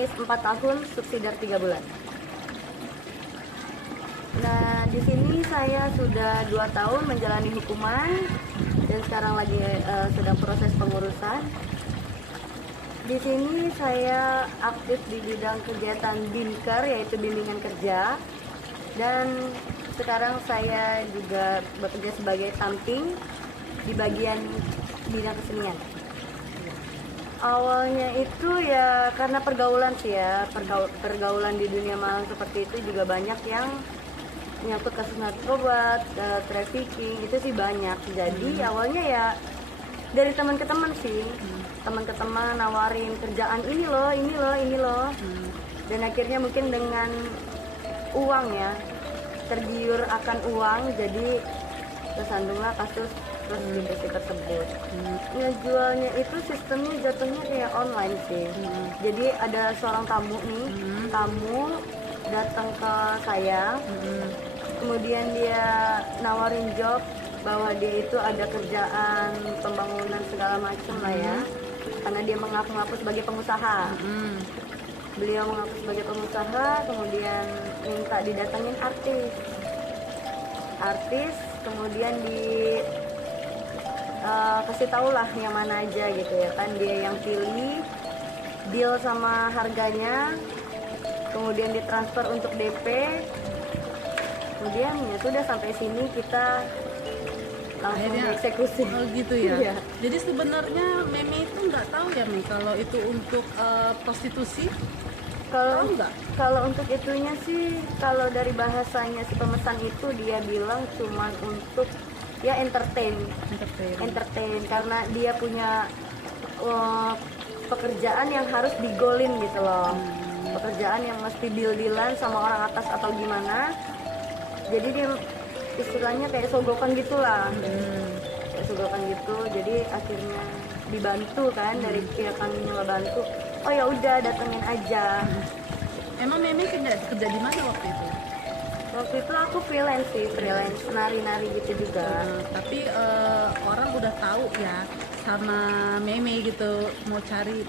vonis 4 tahun, subsidiar 3 bulan. Nah, di sini saya sudah 2 tahun menjalani hukuman dan sekarang lagi sedang proses pengurusan. Di sini saya aktif di bidang kegiatan BINKER, yaitu bimbingan kerja, dan sekarang saya juga bekerja sebagai samping di bagian bidang kesenian. Awalnya itu ya karena pergaulan sih ya, pergaulan di dunia malam seperti itu juga banyak yang nyangkut kasus narkoba, trafficking, itu sih banyak. Jadi awalnya ya dari teman ke teman sih, teman ke teman nawarin kerjaan ini loh. Dan akhirnya mungkin dengan uang ya, tergiur akan uang, jadi tersandunglah kasus prostitusi tersebut. Ngejualnya itu sistemnya jatuhnya kayak online sih. Jadi ada seorang tamu nih, tamu datang ke saya, kemudian dia nawarin job bahwa dia itu ada kerjaan pembangunan segala macam lah ya, karena dia mengaku-ngaku sebagai pengusaha. Beliau mengaku sebagai pengusaha, kemudian minta didatangin artis, kemudian kasih tau lah yang mana aja gitu ya kan, dia yang pilih, deal sama harganya, kemudian ditransfer untuk DP, kemudian ya sudah sampai sini kita langsung dieksekusi. Oh gitu ya. Iya. Jadi sebenarnya Meme itu nggak tahu ya Meme kalau itu untuk prostitusi. Kalau untuk itunya sih, kalau dari bahasanya si pemesan itu dia bilang cuman untuk ya entertain karena dia punya pekerjaan yang harus digolin gitu loh. Pekerjaan yang mesti deal-dealan sama orang atas atau gimana. Jadi dia istilahnya kayak sogokan gitulah. Kayak sogokan gitu. Jadi akhirnya dibantu kan dari pihak kami ngebantu. Oh ya udah datengin aja. Emang Meme kerja di mana waktu itu? Waktu itu aku freelance nari-nari gitu juga. Tapi orang udah tahu ya sama Meme gitu, mau cari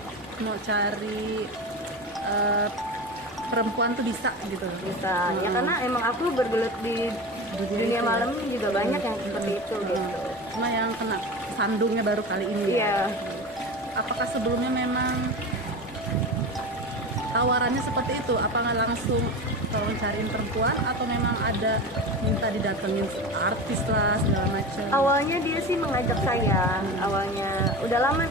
perempuan tuh bisa gitu. Bisa. Ya karena emang aku bergelut di dunia malam juga banyak yang seperti itu gitu. Cuma yang kena sandungnya baru kali ini. Iya. Apakah sebelumnya memang tawarannya seperti itu? Apa nggak langsung tolong cariin perempuan atau memang ada minta didatengin artis lah segala macam? Awalnya dia sih mengajak saya. Awalnya udah lama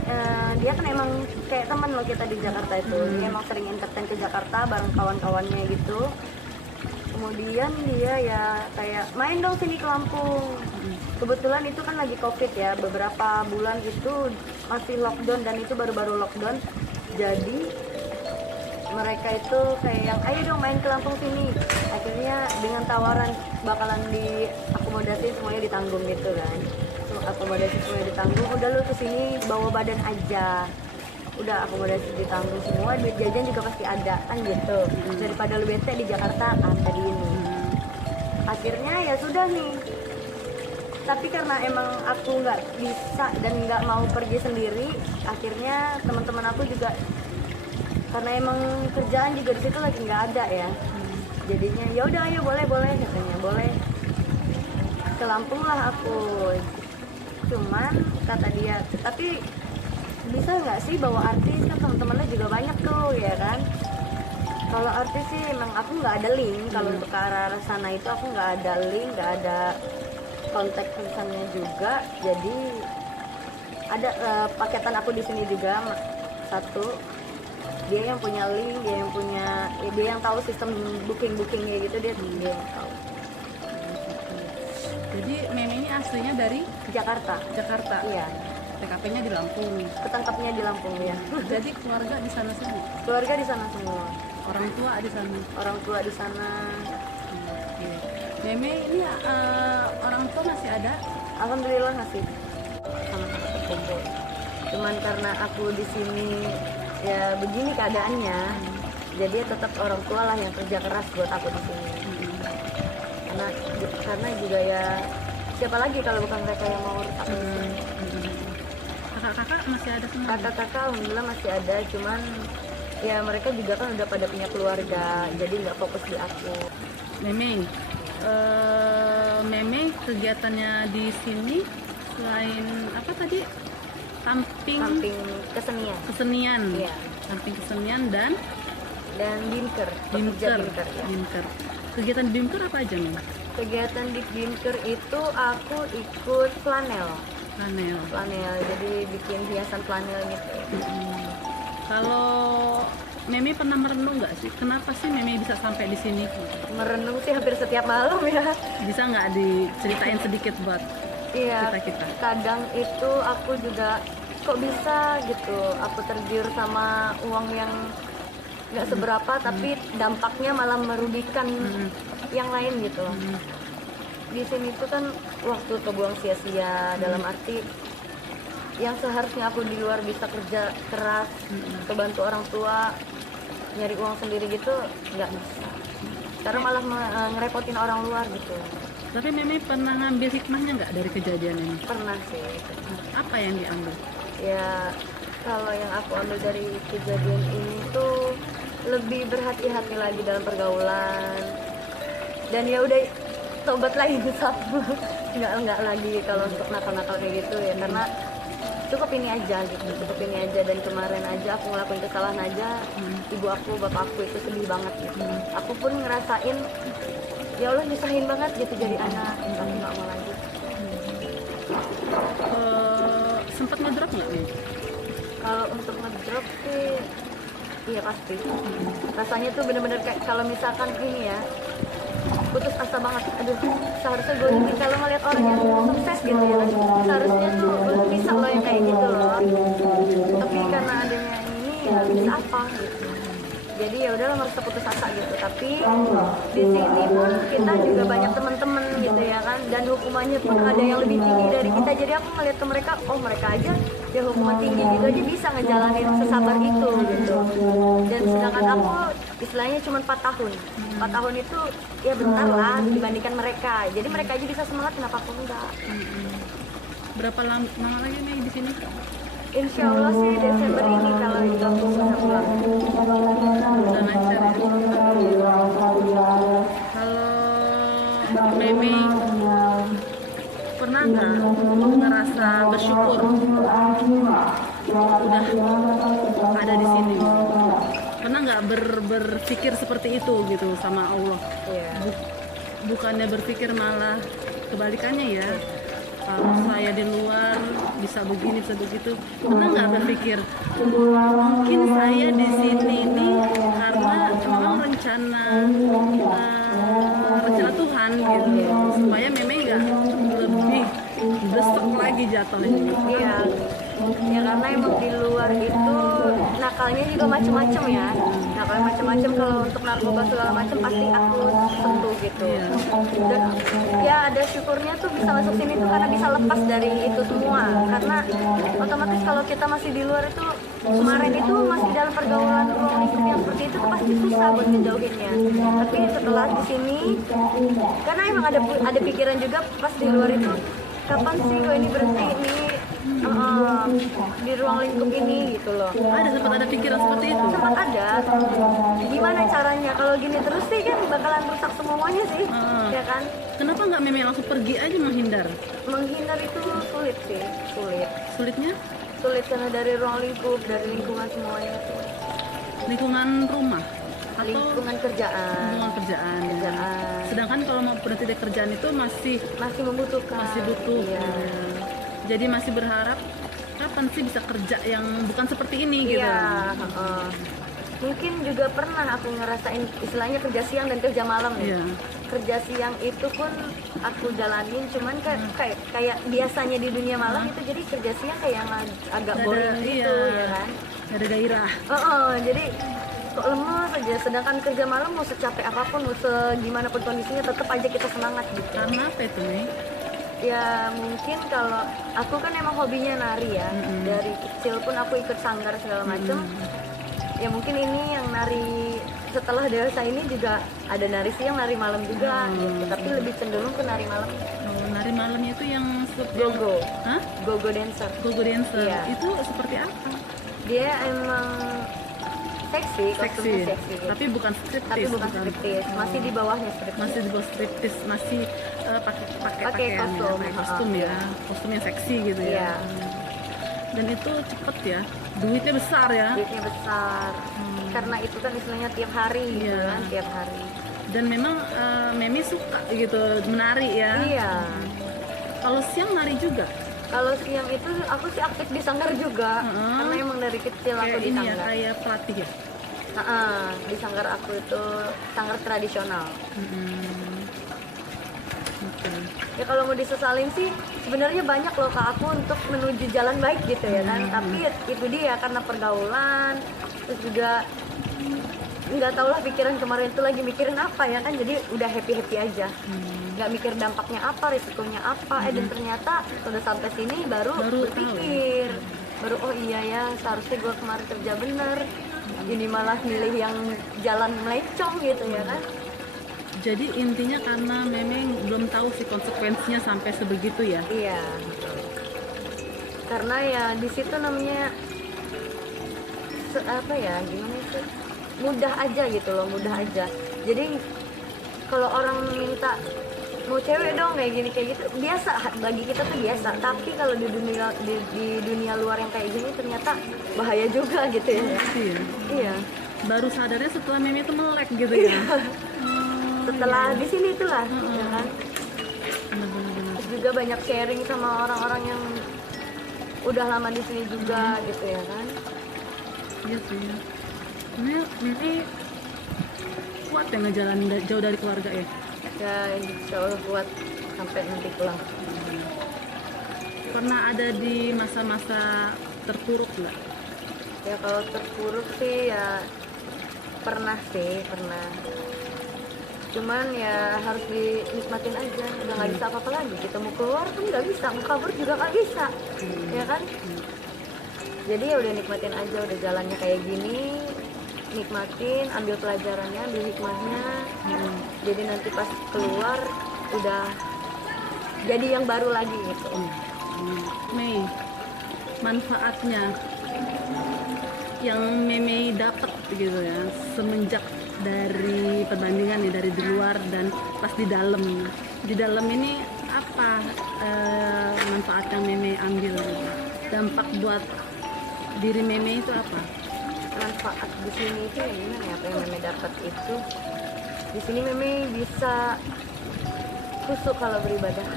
dia kan emang kayak teman loh kita di Jakarta itu. Dia emang sering entertain ke Jakarta bareng kawan-kawannya gitu. Kemudian dia ya kayak main dong sini ke Lampung. Kebetulan itu kan lagi COVID ya, beberapa bulan itu masih lockdown dan itu baru-baru lockdown. Jadi mereka itu kayak yang ayo dong main ke Lampung sini. Akhirnya dengan tawaran bakalan diakomodasi semuanya ditanggung gitu kan. Akomodasi semuanya ditanggung, udah lu kesini bawa badan aja. Udah akomodasi ditanggung semua, duit jajan juga pasti ada kan gitu. Daripada lu bete di Jakarta ada di ini. Akhirnya ya sudah nih. Tapi karena emang aku nggak bisa dan nggak mau pergi sendiri, akhirnya teman-teman aku juga karena emang kerjaan juga di situ lagi nggak ada ya. Jadinya ya udah ayo boleh katanya, boleh ke Lampung lah aku. Cuman kata dia, tapi bisa nggak sih bawa artis, kan teman-temannya juga banyak tuh ya kan. Kalau artis sih emang aku nggak ada link. Kalau untuk ke arah sana itu aku nggak ada link, nggak ada kontak personnya juga. Jadi ada paketan aku di sini juga satu. Dia yang punya link, dia yang tahu sistem bookingnya gitu, dia yang tahu. Jadi Meme ini aslinya dari Jakarta. Iya. Iya. TKP-nya di Lampung. Ketangkapnya di Lampung ya. Jadi keluarga di sana semua. Keluarga di sana semua. Orang tua di sana. Orang tua di sana. Oke. Meme ini orang tua masih ada? Alhamdulillah masih sama-sama terkumpul. Cuman karena aku di sini ya begini keadaannya, jadi tetap orang tua lah yang kerja keras buat aku di sini. Karena juga ya siapa lagi kalau bukan mereka yang mau urus aku di sini. Kakak-kakak masih ada semua? Kakak-kakak alhamdulillah masih ada, cuman ya mereka juga kan udah pada punya keluarga, jadi nggak fokus di aku. Memeng, Memeng kegiatannya di sini selain apa tadi? Samping Samping kesenian kesenian, Iya. samping kesenian dan dan bimker, pekerja bimker ya. Bimker. Kegiatan di Bimker apa aja nih? Kegiatan di bimker itu aku ikut flanel, Panel. jadi bikin hiasan flanel gitu. Kalau Meme pernah merenung nggak sih? Kenapa sih Meme bisa sampai di sini? Merenung sih hampir setiap malam ya. Bisa nggak diceritain sedikit buat Iya, kita? kadang itu aku juga kok bisa gitu, aku tergiur sama uang yang nggak seberapa, tapi dampaknya malah merugikan yang lain gitu loh. Di sini tuh kan waktu kebuang sia-sia, dalam arti yang seharusnya aku di luar bisa kerja keras, kebantu orang tua, nyari uang sendiri gitu, nggak bisa. Karena malah ngerepotin orang luar gitu. Tapi Meme pernah ngambil hikmahnya nggak dari kejadian ini? Pernah sih. Apa yang diambil? Ya kalau yang aku ambil dari kejadian ini tuh lebih berhati-hati lagi dalam pergaulan, dan ya udah tobat lagi satu nggak lagi kalau untuk nakal-nakal kayak gitu ya, karena cukup ini aja gitu, cukup ini aja. Dan kemarin aja aku ngelakuin kesalahan aja, ibu aku, bapak aku itu sedih banget gitu. Aku pun ngerasain ya Allah nyusahin banget gitu jadi anak, aku nggak mau lanjut. Sempat ngedrop nggak nih? Kalau untuk ngedrop sih iya pasti. Rasanya tuh bener-bener kayak kalau misalkan ini ya, putus asa banget. Aduh, seharusnya gue ini kalau ngeliat orang yang sukses gitu ya, seharusnya tuh gue bisa loh yang kayak gitu loh. Tapi karena adanya ini ya bisa apa gitu. Jadi ya udah harus putus asa gitu. Tapi di sini pun kita juga banyak teman-teman gitu ya kan, dan hukumannya pun ada yang lebih tinggi dari kita. Jadi aku ngeliat ke mereka, oh mereka aja ya hukuman tinggi gitu aja bisa ngejalanin sesabar itu gitu. Dan sedangkan aku istilahnya cuma 4 tahun. 4 tahun itu ya bentar lah dibandingkan mereka. Jadi mereka aja bisa semangat, kenapa aku enggak? Berapa lama lagi nih di sini? Insya Allah sih Desember ini kalau itu aku sudah pulang. Udah lancar ya? Kalau Meme pernah nggak ngerasa bersyukur udah ada di sini? Pernah nggak berpikir seperti itu gitu sama Allah? Iya. Bukannya berpikir malah kebalikannya ya, kalau saya di luar bisa begini bisa begitu. Pernah nggak berpikir mungkin saya di sini nih karena memang rencana Tuhan gitu, supaya memang nggak lebih besok lagi jatuhnya. Iya. Ya karena emang di luar itu nakalnya juga macem-macem ya. Nakalnya macem-macem, kalau untuk narkoba segala macem pasti aku sentuh gitu. Dan ya ada syukurnya tuh bisa masuk sini tuh karena bisa lepas dari itu semua. Karena otomatis kalau kita masih di luar itu, kemarin itu masih dalam pergaulan ruang lingkup yang seperti itu pasti susah buat ngejauhinnya. Tapi setelah di sini, karena emang ada pikiran juga pas di luar itu, kapan sih kok ini berhenti nih di ruang lingkup ini gitu loh. Sempat ada pikiran seperti itu? Sempat ada. Gimana caranya? Kalau gini terus sih kan bakalan rusak semuanya sih, ya kan? Kenapa nggak Meme langsung pergi aja menghindar? Menghindar itu sulit sih, sulit. Sulitnya? Sulit karena dari ruang lingkup, dari lingkungan semuanya tuh. Lingkungan rumah? Atau Lingkungan kerjaan. lingkungan kerjaan? Sedangkan kalau mau berhenti dari kerjaan itu masih Membutuhkan. butuh. Iya. Jadi masih berharap kapan sih bisa kerja yang bukan seperti ini gitu. Iya, mungkin juga pernah aku ngerasain istilahnya kerja siang dan kerja malam ya. Iya. Kerja siang itu pun aku jalanin, cuman kayak biasanya di dunia malam itu, jadi kerja siang kayak yang agak boring gitu ya kan. Gak ada gairah. Jadi kok lemes aja, sedangkan kerja malam mau secapek apapun, mau segimana pun kondisinya tetap aja kita semangat gitu. Karena apa itu nih? Ya mungkin kalau aku kan emang hobinya nari ya, dari kecil pun aku ikut sanggar segala macem. Ya mungkin ini yang nari setelah dewasa ini juga ada nari siang, nari malam juga gitu. Tapi lebih cenderung ke nari malam. Nari malamnya itu yang Go-go. Hah? Go-go dancer. Go-go dancer. Iya. Itu seperti apa? Dia emang seksi, kostumnya seksi. tapi bukan striptis. Tapi bukan striptis, masih di bawahnya striptis. Masih di bawah striptis, masih pakai Pakai pakaian kostum. ya, pakai kostum ya, kostum yang seksi gitu ya. Iya. Dan itu cepet ya, duitnya besar ya. Duitnya besar. Karena itu kan istilahnya tiap hari gitu Iya. kan, tiap hari. Dan memang Memi suka gitu menari ya. Iya. Kalau siang nari juga. Kalau siang itu aku sih aktif di sanggar juga, karena emang dari kecil aku Kayak di ini ya, sanggar. kayak pelatih ya. Di sanggar aku itu sanggar tradisional. Oke. Ya kalau mau disesalin sih sebenarnya banyak loh Kak aku untuk menuju jalan baik gitu ya kan. Tapi itu dia karena pergaulan, terus juga nggak tahu lah pikiran kemarin itu lagi mikirin apa ya kan, jadi udah happy aja. Nggak mikir dampaknya apa, risikonya apa, dan ternyata udah sampai sini baru Baru berpikir, baru oh iya ya seharusnya gue kemarin kerja bener, ini malah milih yang jalan melecong gitu ya kan. Jadi intinya karena memang belum tahu sih konsekuensinya sampai sebegitu ya. Iya. Karena ya di situ namanya apa ya, gimana sih? Mudah aja gitu loh, mudah aja. Jadi kalau orang minta mau cewek dong kayak gini kayak gitu, biasa bagi kita tuh biasa. Tapi kalau di dunia luar yang kayak gini ternyata bahaya juga gitu ya. Iya. Iya. Baru sadarnya setelah Memi itu melek gitu ya. Setelah di sini itulah, ya kan. Benar-benar. Terus juga banyak sharing sama orang-orang yang udah lama di sini juga gitu ya kan. Iya sih. Memi kuat ya ngejalanin jauh dari keluarga ya. Ya insya Allah buat sampai nanti pulang. Pernah ada di masa-masa terpuruk nggak? Ya kalau terpuruk sih ya pernah. Cuman ya harus dinikmatin aja, udah nggak bisa apa-apa lagi. Kita mau keluar kan nggak bisa, mau kabur juga nggak bisa, ya kan? Jadi ya udah nikmatin aja, udah jalannya kayak gini, nikmatin, ambil pelajarannya, ambil hikmahnya. Jadi nanti pas keluar udah jadi yang baru lagi gitu. Mei, manfaatnya yang Mei dapat gitu ya semenjak dari perbandingan nih, dari di luar dan pas di dalam. Di dalam ini apa manfaat yang Mei ambil gitu? Dampak buat diri Mei itu apa? Manfaat di sini itu yang gimana ya, apa yang Meme dapat itu di sini Meme bisa khusyuk kalau beribadah.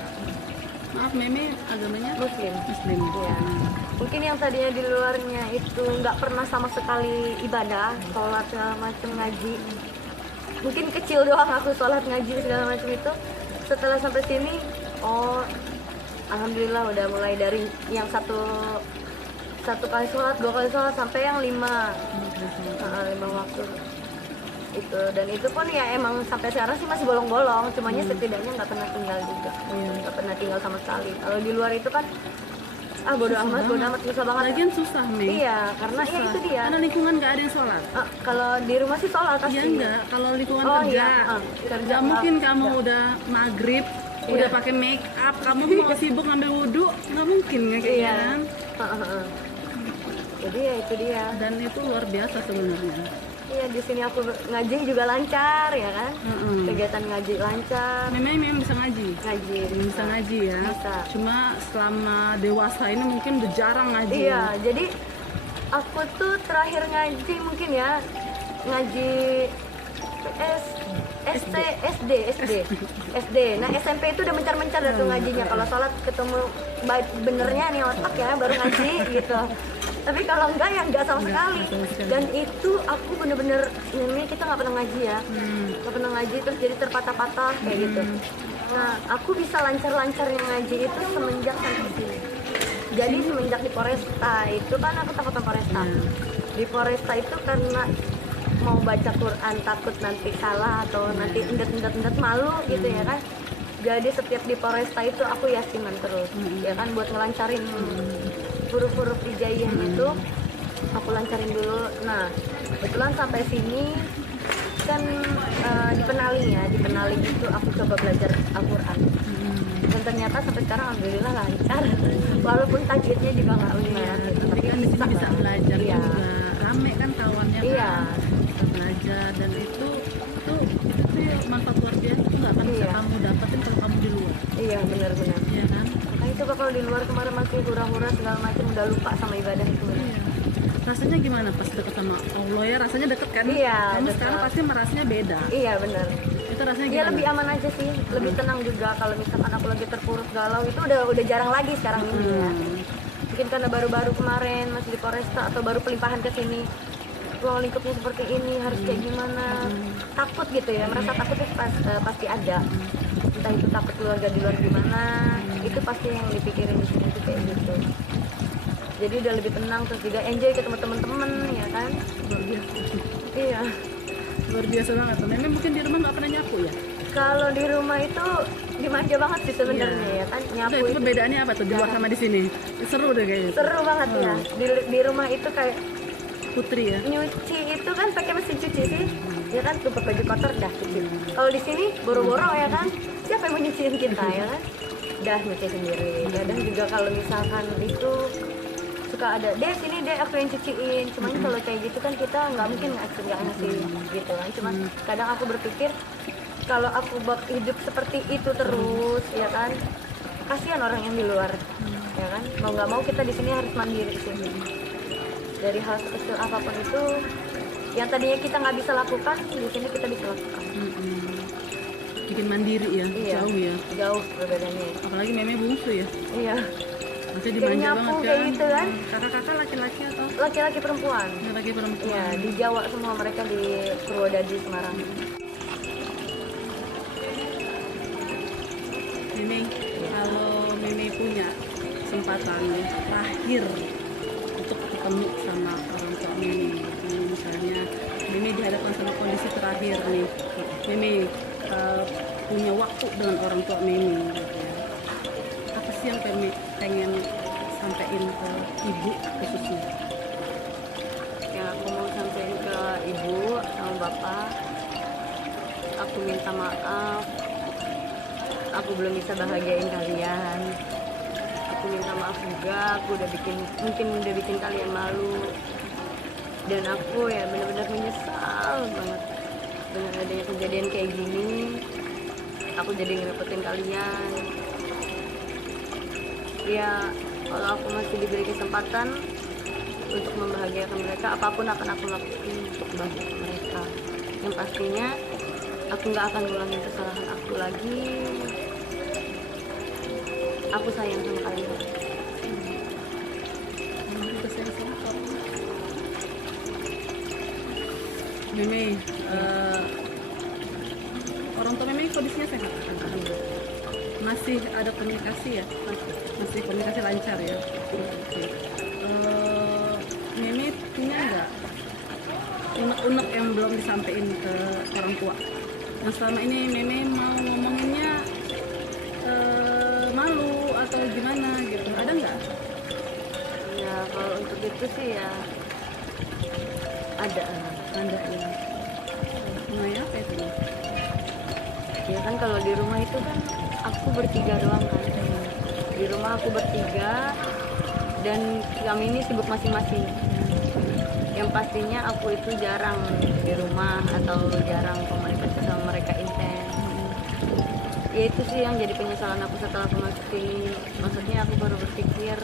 Maaf, Mei agamanya Muslim. Muslim. Ya. Mungkin yang tadinya di luarnya itu nggak pernah sama sekali ibadah, sholat segala macam, ngaji. Mungkin kecil doang aku sholat ngaji segala macam itu. Setelah sampai sini, oh alhamdulillah udah mulai dari yang satu kali sholat, 2 kali sholat sampai yang 5 waktu itu. Dan itu pun ya emang sampai sekarang sih masih bolong-bolong, cumanya setidaknya nggak pernah tinggal juga, nggak pernah tinggal sama sekali. Kalau di luar itu kan bodo amat, susah banget. Lagian susah, Mei. Iya, karena ya itu dia. Karena lingkungan nggak ada yang sholat. Kalau di rumah sih sholat pasti. Iya enggak, kalau lingkungan Oh, kerja, iya. Kerja, nggak mungkin kamu udah maghrib, udah pakai make up, kamu mau sibuk ngambil wudhu, nggak mungkin ya kayak Iya. kan? Jadi ya itu dia. Dan itu luar biasa sebenarnya. Iya, di sini aku ngaji juga lancar ya kan. Kegiatan ngaji lancar. Memang bisa ngaji. Ngaji. Bisa ngaji ya. Bisa. Cuma selama dewasa ini mungkin udah jarang ngaji. Iya, jadi aku tuh terakhir ngaji mungkin ya ngaji SD. Nah SMP itu udah mencar-mencar dah tuh ngajinya. Kalau sholat ketemu benernya nih otak ya baru ngaji gitu. Tapi kalau enggak ya enggak sama sekali. Dan itu aku bener-bener ini kita nggak pernah ngaji ya, nggak pernah ngaji terus jadi terpatah-patah kayak gitu. Nah aku bisa lancar-lancarnya ngaji itu semenjak sampai sini. Jadi semenjak di Poresta itu kan aku takut sama Poresta. Di Poresta itu karena mau baca Quran takut nanti salah atau nanti endet malu gitu ya kan. Jadi setiap di Poresta itu aku yasinan terus ya kan buat ngelancarin huruf-huruf hijaiyahnya itu aku lancarin dulu. Nah kebetulan sampai sini kan di Penaling itu aku coba belajar Al-Quran dan ternyata sampai sekarang alhamdulillah lancar walaupun tajwidnya juga nggak benar gitu. Tapi kan di sini bisa belajar Iya. juga. rame kan kawannya Iya. kan, bisa belajar, dan itu ya manfaat luar biasa, itu nggak akan bisa Iya. kamu dapetin kalau kamu di luar, Iya, benar-benar. ya kan? Makanya coba kalau di luar kemarin masih hura-hura segala macam, udah lupa sama ibadah itu. Iya. Rasanya gimana pas deket sama Allah ya? Rasanya deket kan? Iya, Kamu deket. sekarang pasti merasanya beda. Iya, benar. Itu rasanya Iya, gimana? lebih aman aja sih, lebih tenang juga. Kalau misalkan aku lagi terpuruk galau itu udah jarang lagi sekarang ini ya. Mungkin karena baru-baru kemarin masih di Polresta atau baru pelimpahan ke sini, ruang lingkupnya seperti ini, harus kayak gimana, takut gitu ya, merasa takut itu pasti ada. Entah itu takut keluarga di luar gimana, itu pasti yang dipikirin di sini tuh kayak gitu. Jadi udah lebih tenang, terus juga enjoy ketemu teman-teman ya kan. Luar biasa. Iya. Luar biasa banget. Memang mungkin di rumah nggak pernah nyapu ya? Kalau di rumah itu dimanja banget sih sebenarnya ya kan, Nah, nyapu itu itu perbedaannya apa tuh di luar sama di sini? Seru deh kayaknya. seru banget ya. Di rumah itu kayak Putri ya. nyuci itu kan pakai mesin cuci sih, ya kan, tumpah baju kotor dah cuci. Kalau di sini boro-boro ya kan, siapa yang mau nyuciin kita ya kan? Dah nyuci sendiri. Kadang juga kalau misalkan itu suka ada, deh sini deh aku yang cuciin. Cuman kalau kayak gitu kan kita nggak mungkin ngasih gitu kan. Cuman kadang aku berpikir kalau aku hidup seperti itu terus ya kan, kasihan orang yang di luar ya kan. Mau nggak mau kita di sini harus mandiri sih. Dari hal sekecil apapun itu yang tadinya kita nggak bisa lakukan, di sini kita bisa lakukan. Bikin mandiri ya, Iya. jauh ya. Jauh perbedaannya. Apalagi meme bungsu ya. Iya. Maksudnya Kayak dimanja nyapu banget kayak kan. gitu kan. Kakak-kakak laki-laki atau Laki-laki perempuan. laki perempuan? Iya, di Jawa semua, mereka di Purwodadi, Semarang. Meme, kalau Meme punya kesempatan terakhir untuk ketemu sama orang tua Meme, misalnya Meme dihadapkan sama kondisi terakhir nih, Meme punya waktu dengan orang tua Meme, gitu ya. Apa sih yang pengen sampaikan ke ibu khususnya? Yang aku mau sampaikan ke ibu sama bapak, aku minta maaf. Aku belum bisa bahagiain kalian. Aku minta maaf juga, aku mungkin udah bikin kalian malu. Dan aku ya benar-benar menyesal banget dengan adanya kejadian kayak gini. Aku jadi ngerepotin kalian. Ya, kalau aku masih diberi kesempatan untuk membahagiakan mereka, apapun akan aku lakuin untuk membahagiakan mereka. Yang pastinya aku nggak akan ngulangin kesalahan aku lagi. Aku sayang sama kalian. Kita sayang-sayang kok. Meme, orang tua Meme kondisinya sehat? Masih ada komunikasi ya? Masih komunikasi lancar ya? Oke. Meme punya nggak unek-unek yang belum disampaikan ke orang tua? Yang selama ini Meme mau ngomonginnya malu atau gimana gitu, ada nggak? Ya kalau untuk itu sih ya ada. Ya. Nah ya apa itu? Ya kan kalau di rumah itu kan aku bertiga doang kan. Di rumah aku bertiga dan kami ini sibuk masing-masing. Yang pastinya aku itu jarang di rumah atau jarang komunikasi sama mereka intens. Ya itu sih yang jadi penyesalan aku setelah aku masuk sini. Maksudnya aku baru berpikir,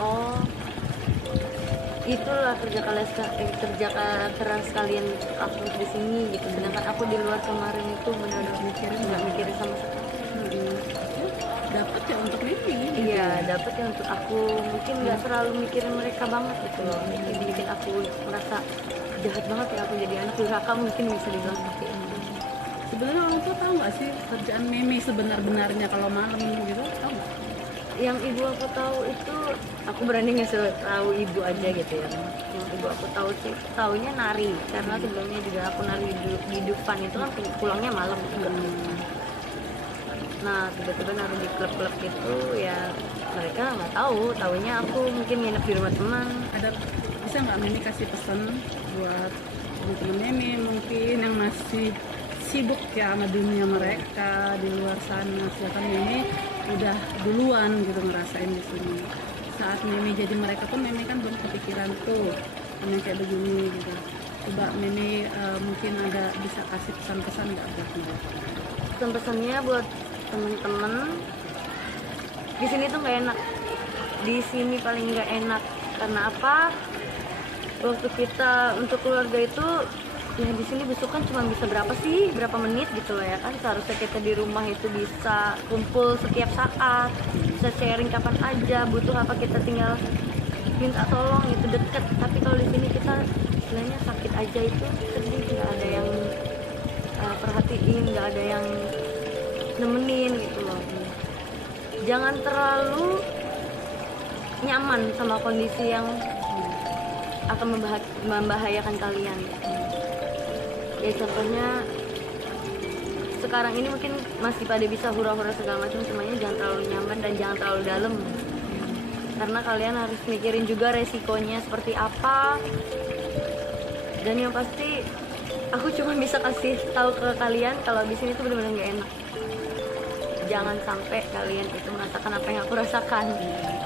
oh itulah kerja keras kalian aku di sini gitu. Sedangkan aku di luar kemarin itu benar-benar nggak mikirin sama sekali. Dapat ya untuk Meme. Iya, dapat ya untuk aku. Mungkin nggak terlalu mikirin mereka banget gitu loh. Mungkin bikin aku merasa jahat banget ya aku jadi anak durhaka, mungkin bisa dibilang seperti itu. Sebenarnya orang tua tahu nggak sih kerjaan Meme sebenar-benarnya kalau malam gitu, tahu nggak? Yang ibu aku tahu itu, aku berani ngasih tahu ibu aja gitu ya. Yang ibu aku tahu sih, taunya nari, karena sebelumnya juga aku nari di Dufan itu kan pulangnya malam juga. Nah tiba-tiba nari di klub-klub gitu ya, mereka nggak tahu, taunya aku mungkin nginep di rumah teman. Ada bisa nggak Meme kasih pesan buat teman-teman Meme mungkin yang masih sibuk ya sama dunia mereka di luar sana, sedangkan Meme udah duluan gitu ngerasain di sini. Saat Meme jadi mereka pun Meme kan belum kepikiran tuh yang kayak begini gitu. Coba Mimi mungkin ada bisa kasih pesan-pesan nggak buat mereka? Pesan-pesannya buat temen-temen, di sini tuh nggak enak, di sini paling nggak enak. Karena apa? Waktu kita untuk keluarga itu ya di sini besukan cuma bisa berapa menit gitu loh ya kan. Seharusnya kita di rumah itu bisa kumpul setiap saat, bisa sharing kapan aja, butuh apa kita tinggal minta tolong, itu deket. Tapi kalau di sini kita istilahnya sakit aja itu sedih, nggak ada yang perhatiin, nggak ada yang nemenin gitu loh. Jangan terlalu nyaman sama kondisi yang akan membahayakan kalian. Ya contohnya sekarang ini mungkin masih pada bisa hura-hura segala macam, semuanya jangan terlalu nyaman dan jangan terlalu dalam, karena kalian harus mikirin juga resikonya seperti apa. Dan yang pasti aku cuma bisa kasih tahu ke kalian kalau di sini tuh benar-benar nggak enak. Jangan sampai kalian itu merasakan apa yang aku rasakan.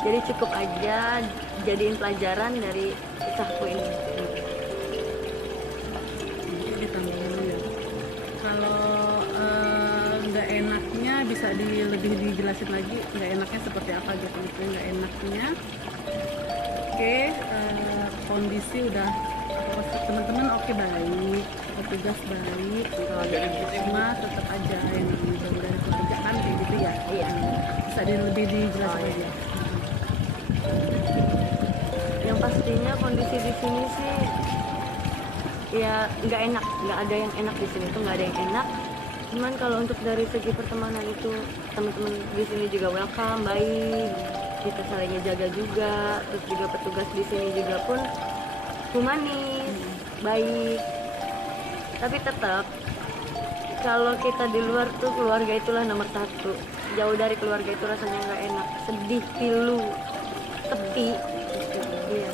Jadi cukup aja jadiin pelajaran dari kisahku ini. Kalau nggak enaknya bisa lebih dijelasin lagi, nggak enaknya seperti apa gitu, misalnya nggak enaknya. Oke, kondisi udah teman-teman oke, baik, petugas baik, cuma tetap aja yang jauh dari pekerjaan kayak gitu ya. Iya. Bisa lebih dijelasin lagi. Yang pastinya kondisi di sini sih ya nggak enak, nggak ada yang enak di sini tuh, nggak ada yang enak. Cuman kalau untuk dari segi pertemanan itu teman-teman di sini juga welcome, baik, kita saling jaga juga. Terus juga petugas di sini juga pun humanis, baik. Tapi tetap kalau kita di luar tuh keluarga itulah nomor satu. Jauh dari keluarga itu rasanya nggak enak, sedih, pilu, tepi. Iya.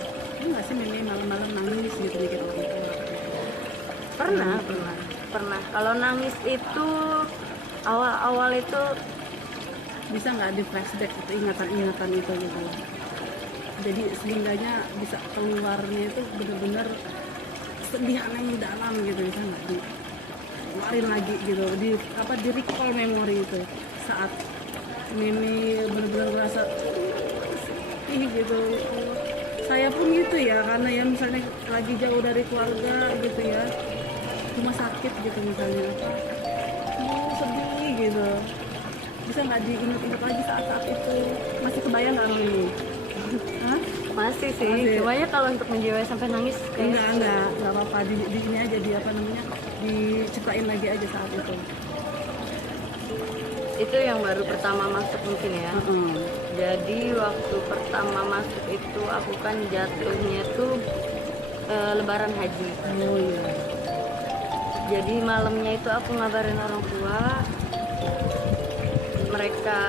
Nggak sih Mimi malam-malam nangis gitu mikir orang tua? Pernah. Kalau nangis itu awal-awal itu bisa nggak di flashback itu ingatan-ingatan itu gitu. Jadi sehingga bisa keluarnya itu benar-benar kesedihan yang dalam gitu, bisa nggak dikeluarin lagi gitu, di recall memori itu saat Mimi benar-benar merasa sedih gitu. Saya pun gitu ya, karena ya misalnya lagi jauh dari keluarga gitu ya, cuma sakit gitu misalnya sedih gitu, bisa nggak diingat-ingat lagi saat-saat itu? Masih kebayang nggak Mimi? masih sih. Cumanya kalau untuk menjiwai sampai nangis kayak enggak apa-apa, di ini aja, diceritain lagi aja saat itu. Itu yang baru pertama masuk mungkin ya. Jadi waktu pertama masuk itu aku kan jatuhnya tuh lebaran haji. Oh iya. Jadi malamnya itu aku ngabarin orang tua, mereka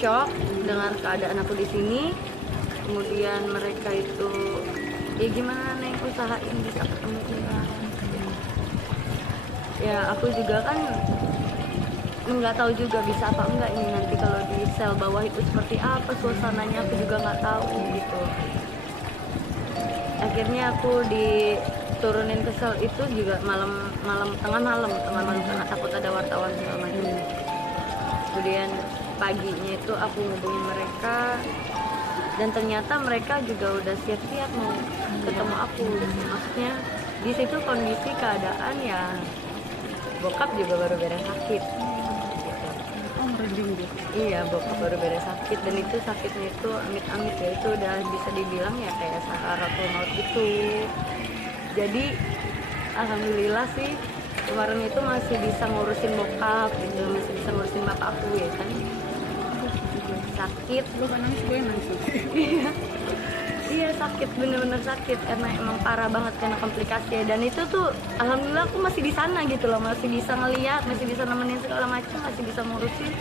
shock dengan keadaan aku di sini. Kemudian mereka itu ya gimana Neng, usahain bisa ketemu enggak. Ya aku juga kan nggak tahu juga bisa apa enggak ini nanti kalau di sel bawah itu seperti apa suasananya, aku juga nggak tahu gitu. Akhirnya aku diturunin ke sel itu juga tengah malam karena takut ada wartawan segala macam. Kemudian paginya itu aku ngubungin mereka dan ternyata mereka juga udah siap-siap mau ketemu aku. Maksudnya di situ kondisi keadaan ya bokap juga baru beres sakit. Iya, bokap baru beres sakit dan itu sakitnya itu amit-amit ya, itu udah bisa dibilang ya kayak sakaratul maut gitu. Jadi alhamdulillah sih kemarin itu masih bisa ngurusin bokap gitu, masih bisa ngurusin bapak aku ya kan. Sakit, Lu kan nangis, gue nangis. Iya sakit, bener-bener sakit karena emang parah banget karena komplikasi ya. Dan itu tuh alhamdulillah aku masih di sana gitu loh, masih bisa ngeliat, masih bisa nemenin segala macam, masih bisa ngurusin.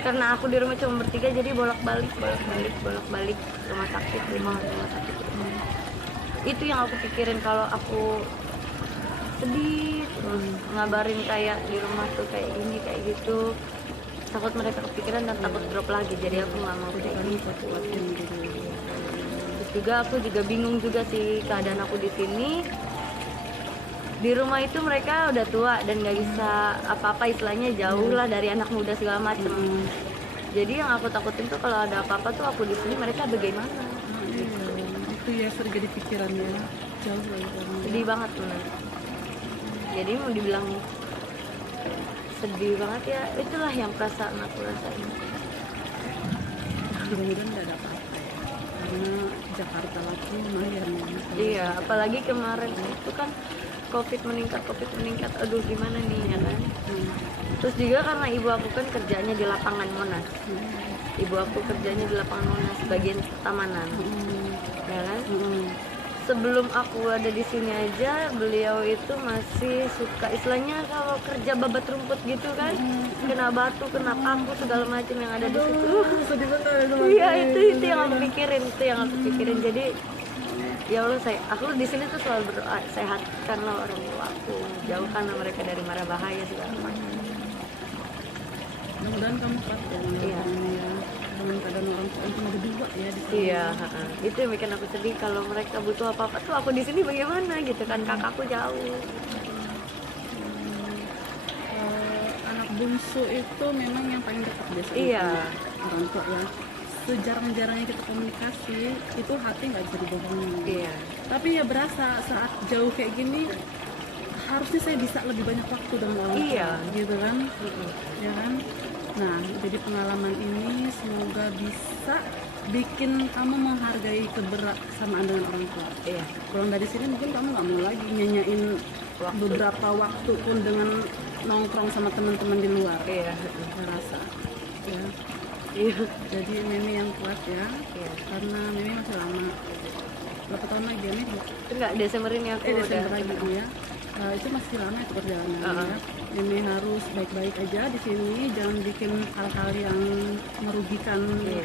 Karena aku di rumah cuma bertiga jadi bolak-balik rumah sakit. Itu yang aku pikirin kalau aku sedih terus ngabarin kayak di rumah tuh kayak gini kayak gitu, takut mereka kepikiran dan takut drop lagi. Jadi aku nggak mau kayak gini. juga aku juga bingung juga sih keadaan aku di sini. Di rumah itu mereka udah tua dan nggak bisa apa-apa, istilahnya jauh lah dari anak muda segala macem. Jadi yang aku takutin tuh kalau ada apa-apa tuh aku di sini, mereka bagaimana? Itu ya sering jadi pikirannya jauh dari kamu. Sedih banget tuh. Jadi mau dibilang sedih banget ya, itulah yang perasaan aku rasain. Mudah-mudahan nggak ada apa-apa ya, karena Jakarta lagi lumayan ya. Iya, apalagi kemarin itu kan COVID meningkat, aduh gimana nih ya kan. Terus juga karena ibu aku kan kerjanya di lapangan Monas, ibu aku kerjanya di lapangan Monas bagian pertamanan, ya kan. Sebelum aku ada di sini aja, beliau itu masih suka istilahnya kalau kerja babat rumput gitu kan, kena batu, kena paku segala macam yang ada di situ. Sedih banget. Iya, itu yang aku pikirin, Jadi ya Allah, aku di sini tuh selalu berdoa, sehatkanlah orang tua aku, jauhkanlah mereka dari mara bahaya segala macam. Mudah-mudahan kamu kuat ya. Iya. Dengan keadaan orang tua cuma berdua ya di sini. Iya, itu yang bikin aku sedih. Kalau mereka butuh apa-apa tuh aku di sini bagaimana gitu kan, kakakku jauh. Anak bungsu itu memang yang paling dekat biasanya. Iya. Orang tua ya. Sejarang-jarangnya kita komunikasi, itu hati nggak bisa dibohongin. Iya. Tapi ya berasa saat jauh kayak gini, harusnya saya bisa lebih banyak waktu dengan orang tua. Iya. Gitu kan? Ya kan? Nah, jadi pengalaman ini semoga bisa bikin kamu menghargai kebersamaan dengan orang tua. Iya. Pulang dari sini mungkin kamu nggak mau lagi nyanyain beberapa waktu pun dengan nongkrong sama teman-teman di luar. Iya. Saya rasa. Ya. Iya. Jadi Mimi yang kuat ya. Iya. Karena Mimi masih lama. Berapa tahun lagi ya, Mimi? Enggak, Desember ini aku Desember udah lagi ya. Itu masih lama itu perjalanannya. Ya. Mimi harus baik-baik aja di sini, jangan bikin hal-hal yang merugikan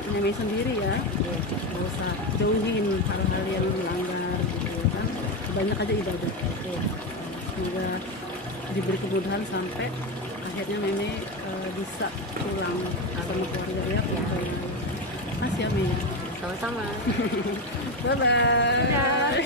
Mimi sendiri ya. Nggak usah jauhin hal-hal yang melanggar gitu ya kan. Banyak aja ibadah. Semoga diberi kemudahan sampai akhirnya Mimi bisa pulang sama keluarga ya. Makasih ya Mimi. Sama-sama. Bye bye.